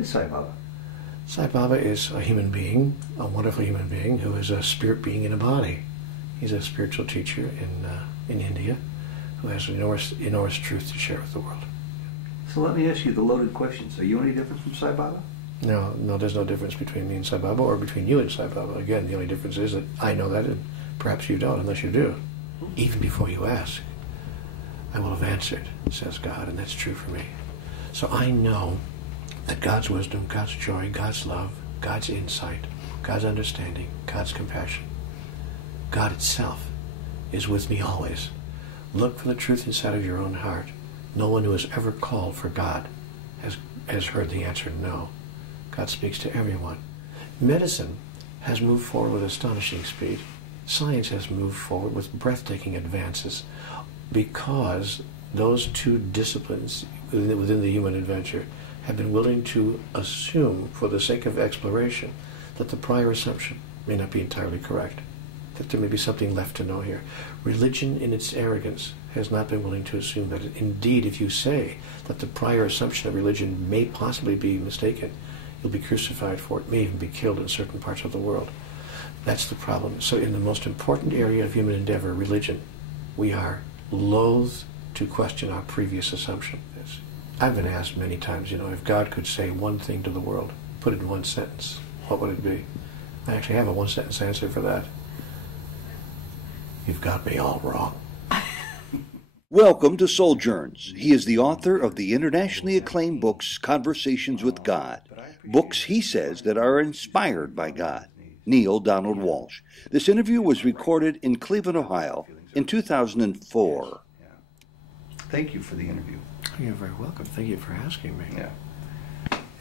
is Sai Baba? Sai Baba is a human being, a wonderful human being, who is a spirit being in a body. He's a spiritual teacher in India who has enormous truth to share with the world. So let me ask you the loaded questions. Are you any different from Sai Baba? No, there's no difference between me and Sai Baba or between you and Sai Baba. Again, the only difference is that I know that and perhaps you don't unless you do. Even before you ask, I will have answered, says God, and that's true for me. So I know that God's wisdom, God's joy, God's love, God's insight, God's understanding, God's compassion, God itself is with me always. Look for the truth inside of your own heart. No one who has ever called for God has heard the answer no. God speaks to everyone. Medicine has moved forward with astonishing speed. Science has moved forward with breathtaking advances because those two disciplines within the human adventure have been willing to assume, for the sake of exploration, that the prior assumption may not be entirely correct, that there may be something left to know here. Religion, in its arrogance, has not been willing to assume that. Indeed, if you say that the prior assumption of religion may possibly be mistaken, you'll be crucified for it, may even be killed in certain parts of the world. That's the problem. So in the most important area of human endeavor, religion, we are loath to question our previous assumption. I've been asked many times, if God could say one thing to the world, put it in one sentence, what would it be? I actually have a one-sentence answer for that. You've got me all wrong. Welcome to Souljourns. He is the author of the internationally acclaimed books Conversations with God, books he says that are inspired by God. Neale Donald Walsh. This interview was recorded in Cleveland, Ohio in 2004. Thank you for the interview. You're very welcome. Thank you for asking me. Yeah.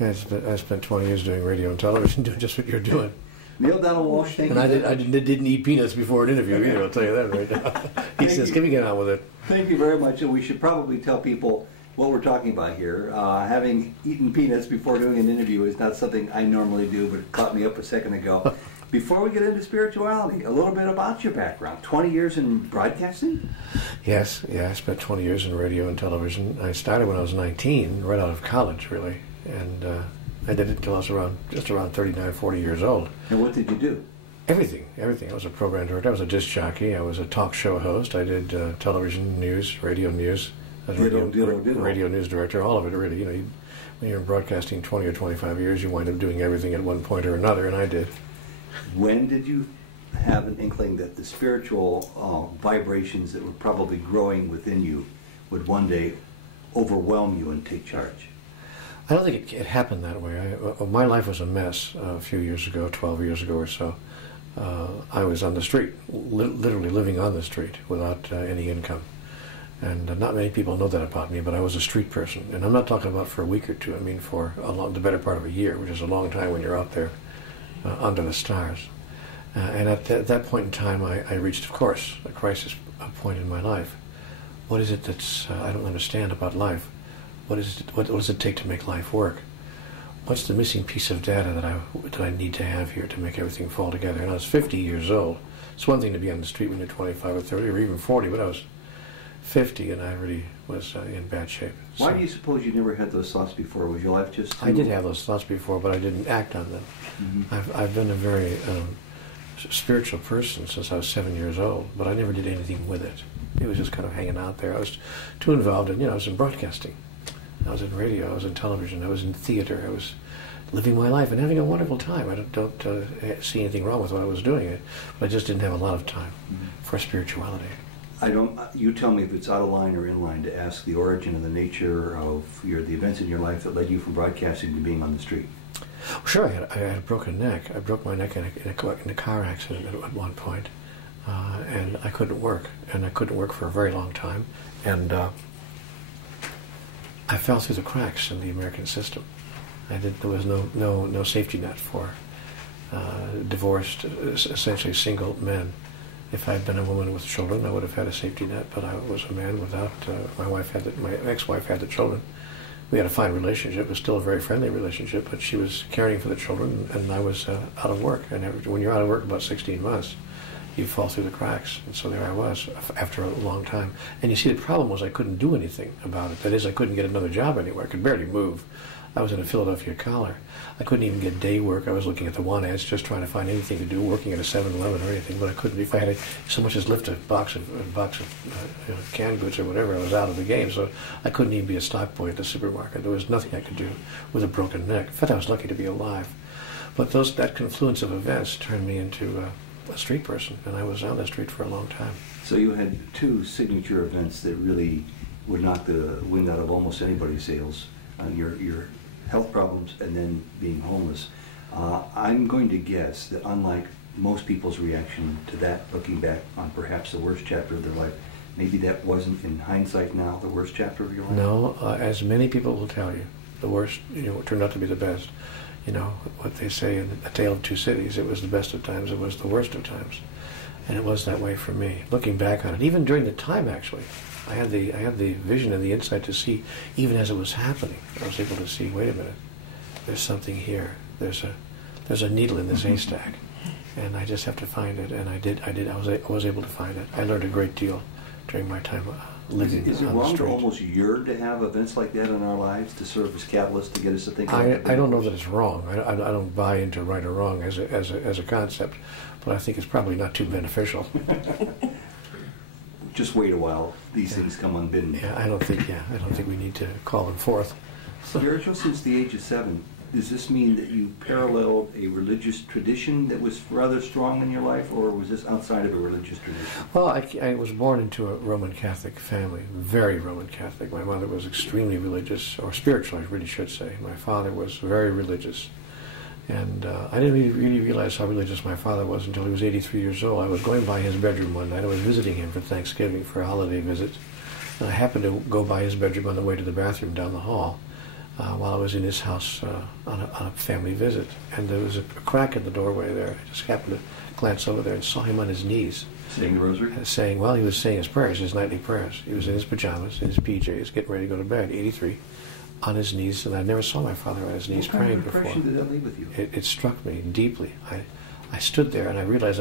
I spent 20 years doing radio and television, doing just what you're doing. Neale Donald Walsh, thank you. And I didn't eat peanuts before an interview either, I'll tell you that right now. He says, can we get on with it? Thank you very much. And we should probably tell people what we're talking about here. Having eaten peanuts before doing an interview is not something I normally do, but it caught me up a second ago. Before we get into spirituality, a little bit about your background. 20 years in broadcasting? Yes, I spent 20 years in radio and television. I started when I was 19, right out of college, really. And I did it until I was just around 39, 40 years old. And what did you do? Everything. I was a program director. I was a disc jockey. I was a talk show host. I did television news, radio news. I was radio news director, all of it, really. When you're broadcasting 20 or 25 years, you wind up doing everything at one point or another, and I did. When did you have an inkling that the spiritual vibrations that were probably growing within you would one day overwhelm you and take charge? I don't think it happened that way. My life was a mess a few years ago, 12 years ago or so. I was on the street, literally living on the street without any income. And not many people know that about me, but I was a street person. And I'm not talking about for a week or two. I mean for the better part of a year, which is a long time when you're out there under the stars. And at that point in time, I reached, of course, a crisis point in my life. What is it that's I don't understand about life? What does it take to make life work? What's the missing piece of data that I need to have here to make everything fall together? And I was 50 years old. It's one thing to be on the street when you're 25 or 30 or even 40, but I was 50 and I really was in bad shape. Why do you suppose you never had those thoughts before? Was your life just... I did have those thoughts before, but I didn't act on them. Mm-hmm. I've been a very spiritual person since I was 7 years old, but I never did anything with it. It was just kind of hanging out there. I was too involved in, I was in broadcasting. I was in radio, I was in television, I was in theater, I was living my life and having a wonderful time. I don't see anything wrong with what I was doing, but I just didn't have a lot of time for spirituality. You tell me if it's out of line or in line to ask the origin and the nature of the events in your life that led you from broadcasting to being on the street. Sure, I had a broken neck. I broke my neck in a car accident at one point, and I couldn't work, and I couldn't work for a very long time, and I fell through the cracks in the American system. There was no safety net for divorced, essentially single men. If I had been a woman with children, I would have had a safety net, but I was a man without. My ex-wife had the children. We had a fine relationship. It was still a very friendly relationship, but she was caring for the children, and I was out of work. And when you're out of work about 16 months, you fall through the cracks. And so there I was after a long time. And you see, the problem was I couldn't do anything about it. That is, I couldn't get another job anywhere. I could barely move. I was in a Philadelphia collar. I couldn't even get day work. I was looking at the want ads, just trying to find anything to do, working at a 7-Eleven or anything. But I couldn't. If I had so much as lift a box of canned goods or whatever, I was out of the game. So I couldn't even be a stock boy at the supermarket. There was nothing I could do with a broken neck. In fact, I was lucky to be alive. But that confluence of events turned me into a street person, and I was on the street for a long time. So you had two signature events that really would knock the wind out of almost anybody's sails. Your health problems and then being homeless. I'm going to guess that unlike most people's reaction to that, looking back on perhaps the worst chapter of their life, maybe that wasn't, in hindsight now, the worst chapter of your life? No, as many people will tell you, the worst, turned out to be the best. What they say in A Tale of Two Cities, it was the best of times, it was the worst of times. And it was that way for me. Looking back on it, even during the time, actually, I had the vision and the insight to see, even as it was happening, I was able to see, wait a minute, there's something here. There's a needle in this haystack, and I just have to find it. And I did. I was able to find it. I learned a great deal during my time living on the street. Is it wrong to almost yearn to have events like that in our lives to serve as catalysts to get us to think? I don't know that it's wrong. I don't buy into right or wrong as a concept, but I think it's probably not too beneficial. Just wait a while; these things come unbidden. Yeah, I don't think we need to call them forth. Spiritual since the age of 7. Does this mean that you paralleled a religious tradition that was rather strong in your life, or was this outside of a religious tradition? Well, I was born into a Roman Catholic family, very Roman Catholic. My mother was extremely religious, or spiritual, I really should say. My father was very religious. And I didn't really realize how religious my father was until he was 83 years old. I was going by his bedroom one night. I was visiting him for Thanksgiving for a holiday visit. And I happened to go by his bedroom on the way to the bathroom down the hall while I was in his house on a family visit. And there was a crack in the doorway there. I just happened to glance over there and saw him on his knees. Saying the rosary? He was saying his prayers, his nightly prayers. He was in his pajamas, in his PJs, getting ready to go to bed, 83. On his knees, and I never saw my father on his knees praying before. What kind of impression did that leave with you? It struck me deeply. I stood there and I realized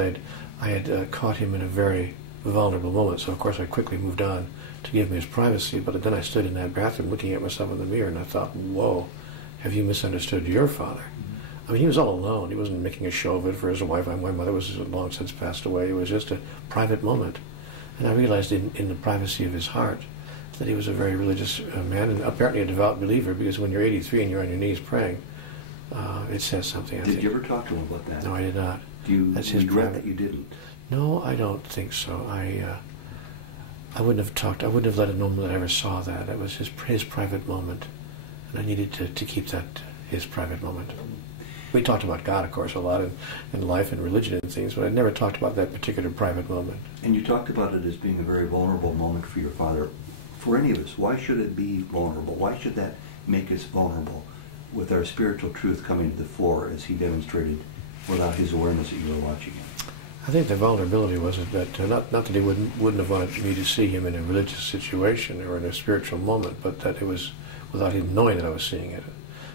I had caught him in a very vulnerable moment, so of course I quickly moved on to give him his privacy, but then I stood in that bathroom looking at myself in the mirror and I thought, whoa, have you misunderstood your father? I mean, he was all alone. He wasn't making a show of it for his wife. My mother was long since passed away. It was just a private moment. And I realized in the privacy of his heart that he was a very religious man, and apparently a devout believer, because when you're 83 and you're on your knees praying, it says something. Did you ever talk to him about that? No, I did not. Do you regret that you didn't? No, I don't think so. I wouldn't have talked. I wouldn't have let him know that I ever saw that. It was his private moment, and I needed to keep that his private moment. We talked about God, of course, a lot in life and religion and things, but I never talked about that particular private moment. And you talked about it as being a very vulnerable moment for your father. For any of us, why should it be vulnerable? Why should that make us vulnerable with our spiritual truth coming to the fore as he demonstrated without his awareness that you were watching him? I think the vulnerability was that not that he wouldn't have wanted me to see him in a religious situation or in a spiritual moment, but that it was without him knowing that I was seeing it.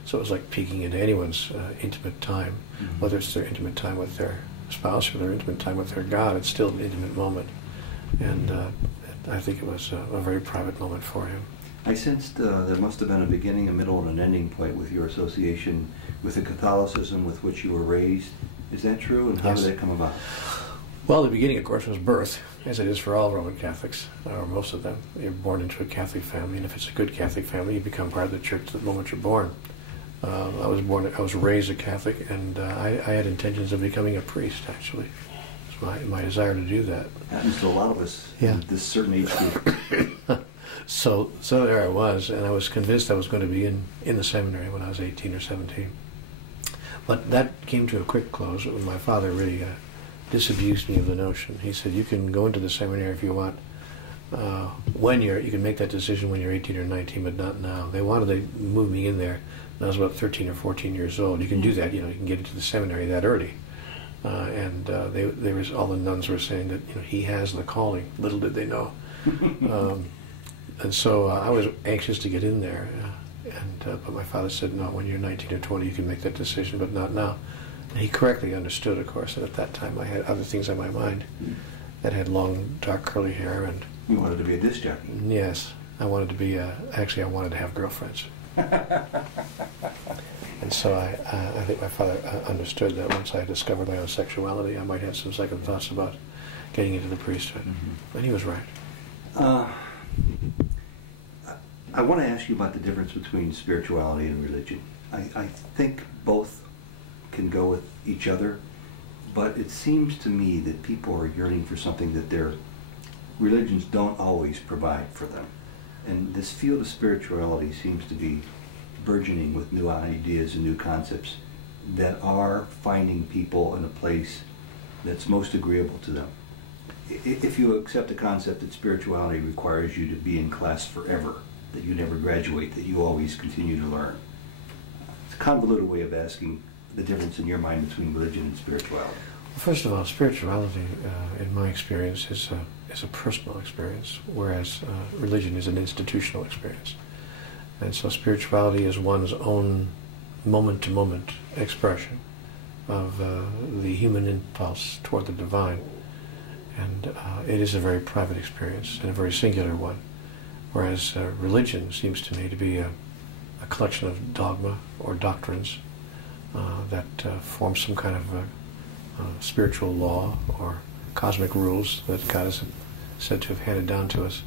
So it was like peeking into anyone's intimate time, whether it's their intimate time with their spouse or their intimate time with their God. It's still an intimate moment, and I think it was a very private moment for him. I sensed there must have been a beginning, a middle, and an ending point with your association with the Catholicism with which you were raised. Is that true, and how did that come about? Well, the beginning, of course, was birth, as it is for all Roman Catholics, or most of them. You're born into a Catholic family, and if it's a good Catholic family, you become part of the church the moment you're born. I was raised a Catholic, and I had intentions of becoming a priest, actually. It was my desire to do that. Happens to a lot of us in this certain age group. So there I was, and I was convinced I was going to be in the seminary when I was 18 or 17. But that came to a quick close when my father really disabused me of the notion. He said, you can go into the seminary if you want. You can make that decision when you're 18 or 19, but not now. They wanted to move me in there when I was about 13 or 14 years old. You can do that, you can get into the seminary that early. There was all the nuns were saying that he has the calling. Little did they know. And so I was anxious to get in there, but my father said, no, when you're 19 or 20 you can make that decision, but not now. And he correctly understood, of course, that at that time I had other things on my mind that had long, dark, curly hair. And you wanted to be a disc jockey? Yes. I wanted to be, I wanted to have girlfriends. And so I think my father understood that once I discovered my own sexuality, I might have some second thoughts about getting into the priesthood. Mm-hmm. And he was right. I want to ask you about the difference between spirituality and religion. I think both can go with each other, but it seems to me that people are yearning for something that their religions don't always provide for them. And this field of spirituality seems to be burgeoning with new ideas and new concepts that are finding people in a place that's most agreeable to them. If you accept the concept that spirituality requires you to be in class forever, that you never graduate, that you always continue to learn, it's a convoluted way of asking the difference in your mind between religion and spirituality. Well, first of all, spirituality, in my experience, is a personal experience, whereas religion is an institutional experience. And so spirituality is one's own moment-to-moment expression of the human impulse toward the divine. And it is a very private experience and a very singular one, whereas religion seems to me to be a collection of dogma or doctrines that form some kind of spiritual law or cosmic rules that God is said to have handed down to us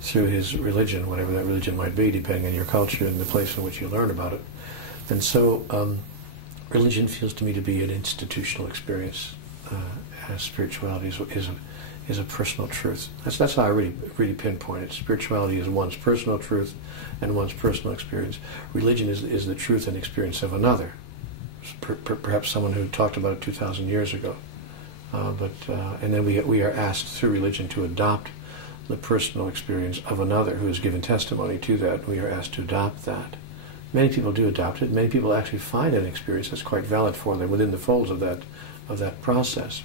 through his religion, whatever that religion might be, depending on your culture and the place in which you learn about it. And so religion feels to me to be an institutional experience, as spirituality is a personal truth. That's how I really pinpoint it. Spirituality is one's personal truth and one's personal experience. Religion is the truth and experience of another, perhaps someone who talked about it 2,000 years ago. And then we are asked through religion to adopt the personal experience of another who has given testimony to that. We are asked to adopt that. Many people do adopt it. Many people actually find an experience that's quite valid for them within the folds of that process.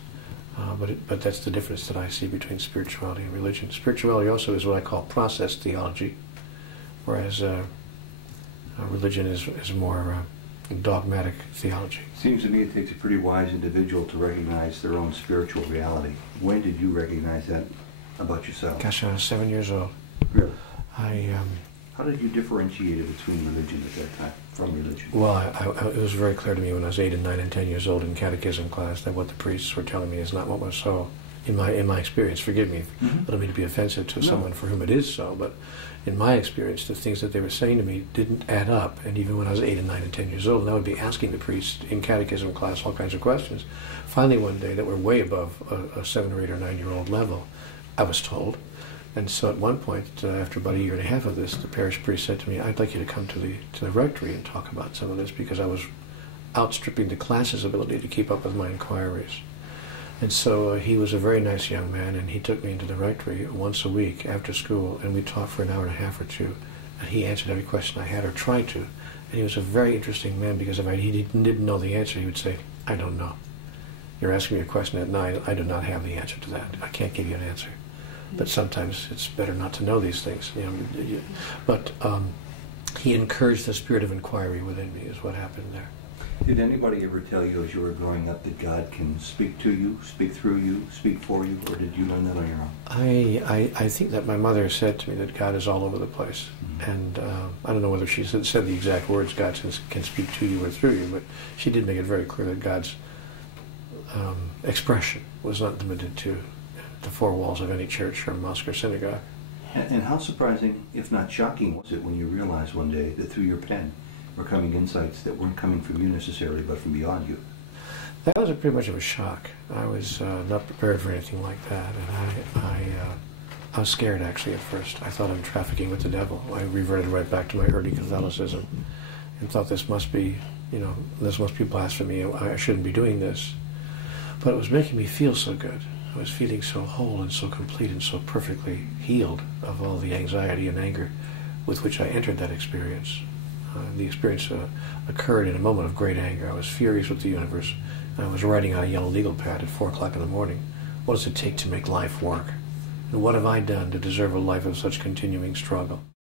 But that's the difference that I see between spirituality and religion. Spirituality also is what I call process theology, whereas religion is more dogmatic theology. Seems to me it takes a pretty wise individual to recognize their own spiritual reality. When did you recognize that about yourself? Gosh, I was 7 years old. Really? How did you differentiate it between religion at that time, from religion? Well, it was very clear to me when I was 8 and 9 and 10 years old in catechism class that what the priests were telling me is not what was so. In my experience, forgive me, I don't mean to be offensive to someone for whom it is so, but in my experience, the things that they were saying to me didn't add up. And even when I was 8 and 9 and 10 years old, and I would be asking the priest in catechism class all kinds of questions. Finally, one day, that were way above a 7 or 8 or 9-year-old level, I was told. And so at one point, after about a year and a half of this, the parish priest said to me, "I'd like you to come to the rectory and talk about some of this," because I was outstripping the class's ability to keep up with my inquiries. And so he was a very nice young man, and he took me into the rectory once a week after school, and we talked for an hour and a half or two, and he answered every question I had, or tried to. And he was a very interesting man, because if he didn't know the answer, he would say, "I don't know. You're asking me a question at 9, I do not have the answer to that. I can't give you an answer." But sometimes it's better not to know these things. But he encouraged the spirit of inquiry within me, is what happened there. Did anybody ever tell you as you were growing up that God can speak to you, speak through you, speak for you, or did you learn that on your own? I think that my mother said to me that God is all over the place. Mm-hmm. And I don't know whether she said the exact words, "God can speak to you or through you," but she did make it very clear that God's expression was not limited to the four walls of any church or mosque or synagogue. And how surprising, if not shocking, was it when you realized one day that through your pen were coming insights that weren't coming from you necessarily, but from beyond you? That was pretty much of a shock. I was not prepared for anything like that, and I was scared actually at first. I thought I'm trafficking with the devil. I reverted right back to my early Catholicism and thought this must be blasphemy. I shouldn't be doing this. But it was making me feel so good. I was feeling so whole and so complete and so perfectly healed of all the anxiety and anger with which I entered that experience. The experience occurred in a moment of great anger. I was furious with the universe. I was writing on a yellow legal pad at 4 o'clock in the morning. What does it take to make life work? And what have I done to deserve a life of such continuing struggle?